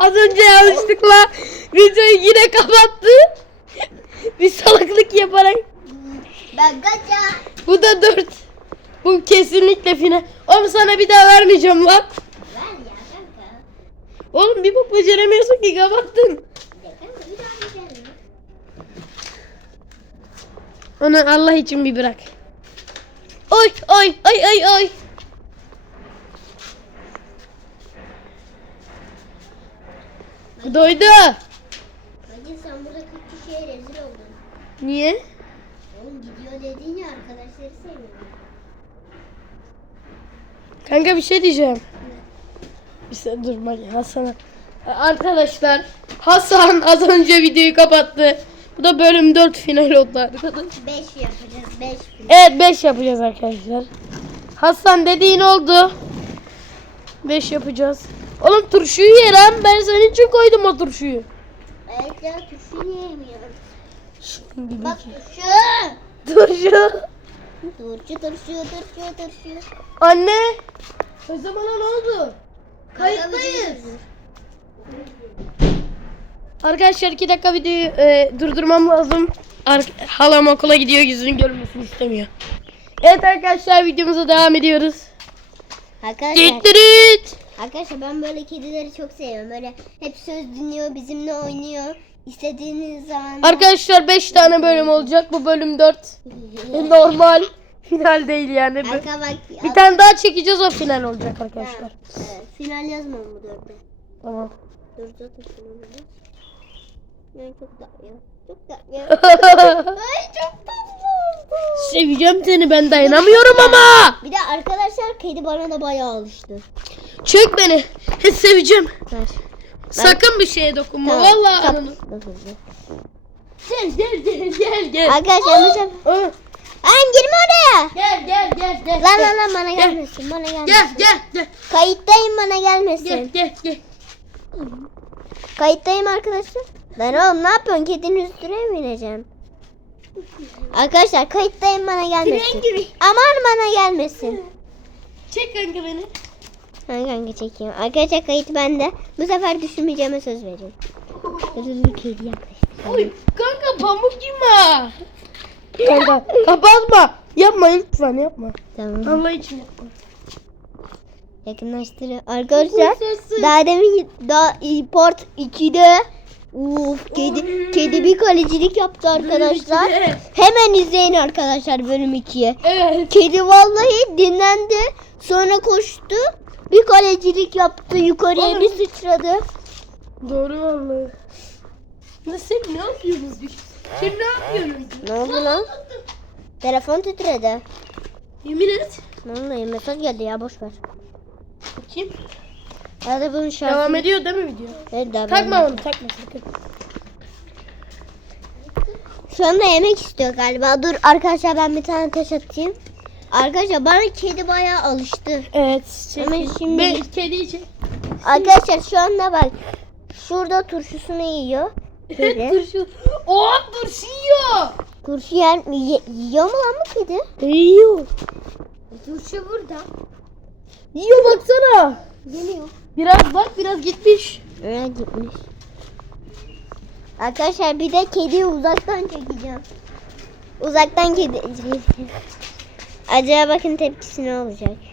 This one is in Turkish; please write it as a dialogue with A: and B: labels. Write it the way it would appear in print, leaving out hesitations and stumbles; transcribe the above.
A: Az önce yanlışlıkla videoyu yine kapattı. Bir salaklık yaparak.
B: Ben kaçar.
A: Bu da 4. Bu kesinlikle final. Oğlum sana bir daha vermeyeceğim lan.
B: Ver ya kanka.
A: Oğlum bir bok beceremiyorsun ki kapattın.
B: Ya kanka bir daha geçelim.
A: Onu Allah için bir bırak. Oy oy oy oy oy. Doydu.
B: Hacı sen burada 40 kişiye rezil oldun.
A: Niye?
B: Oğlum gidiyor dedin ya arkadaşları sevmiyor.
A: Kanka bir şey diyeceğim. Bir şey durma ya Hasan'a. Arkadaşlar Hasan az önce videoyu kapattı. Bu da bölüm 4 final oldu arkadaşlar.
B: 5 yapacağız 5
A: Evet 5 yapacağız arkadaşlar. Hasan dediğin oldu. 5 yapacağız. Oğlum turşuyu ye lan. Ben senin için koydum o turşuyu.
B: Evet ya turşu yiyemiyorum.
A: Şimdi
B: Bak turşu.
A: turşu.
B: Turşu.
A: Anne. O zaman ne oldu? Kayıttayız. Arkadaşlar 2 dakika videoyu durdurmam lazım. Halam okula gidiyor, yüzünü görmesini istemiyor. Evet arkadaşlar videomuza devam ediyoruz.
B: Arkadaşlar ben böyle kedileri çok seviyorum. Böyle hep söz dinliyor, bizimle oynuyor. İstediğiniz zaman.
A: Arkadaşlar 5 tane bölüm olacak. Bu bölüm 4. Normal. Final değil yani.
B: Arka bak.
A: Bir tane daha çekeceğiz, o final olacak arkadaşlar.
B: Evet, final yazmam bu dörtte.
A: Tamam.
B: Dur zaten final. Yani çok tatlı. Çok tatlı. Ay çok tatlı oldu.
A: Seveceğim seni, ben dayanamıyorum ama.
B: Bir de arkadaşlar kedi bana da bayağı alıştı.
A: Çek beni. Seveceğim.
B: Ver.
A: Sakın bir şeye dokunma.
B: Tamam,
A: Vallahi
B: kap-
A: ananı. Gel.
B: Arkadaşlar mesela.
A: Aa,
B: Lan girme oraya.
A: Gel.
B: Lan bana gelmesin. Bana gelmesin.
A: Gel.
B: Kayıttayım bana gelmesin.
A: Gel.
B: Kayıttayım arkadaşlar. Lan oğlum ne yapıyorsun? Kedinin üstüne mi ineceğim? Arkadaşlar kayıttayım bana gelmesin. Aman bana gelmesin.
A: Çek kanka beni.
B: Hangi çekeyim? Arkadaşlar kayıt bende. Bu sefer düşünmeyeceğime söz veriyorum. Dur kedi yaklaştı.
A: Oy kanka pamuk yeme. Kanka kapatma. Yapma lütfen yapma.
B: Tamam.
A: Allah için yapma.
B: Yakınlaştırıyor. Arkadaşlar daha demin port 2'de kedi bir kalecilik yaptı arkadaşlar.
A: Evet.
B: Hemen izleyin arkadaşlar bölüm 2'yi.
A: Evet.
B: Kedi vallahi dinlendi. Sonra koştu. Bir kalecilik yaptı. Yukarıya bir sıçradı.
A: Doğru vallahi. Sen ne yapıyorsunuz? Sen ne yapıyorsunuz?
B: Ne oldu lan? Telefon titredi.
A: Yemin et.
B: Vallahi mesaj geldi ya boş ver.
A: Bakayım.
B: Hadi bunun şarkı.
A: Devam ediyor değil mi video?
B: Evet, devam
A: Takma
B: ediyor.
A: onu, takma sakın.
B: Şu anda yemek istiyor galiba. Dur arkadaşlar ben bir tane taş atayım. Arkadaşlar bana kedi bayağı alıştı.
A: Evet.
B: Hemen şimdi-
A: Ben kediyi çek.
B: Arkadaşlar şu anda bak. Şurada turşusunu yiyor. Böyle.
A: Turşu. Oo turşu yiyor.
B: Turşu yiyor mu lan bu kedi?
A: Yiyor.
B: Turşu burada.
A: Yiyor baksana.
B: Geliyor.
A: Biraz bak, biraz gitmiş.
B: Öyle gitmiş. Arkadaşlar bir de kediyi uzaktan çekeceğim. Uzaktan kedi. Acaba bakın tepkisi ne olacak?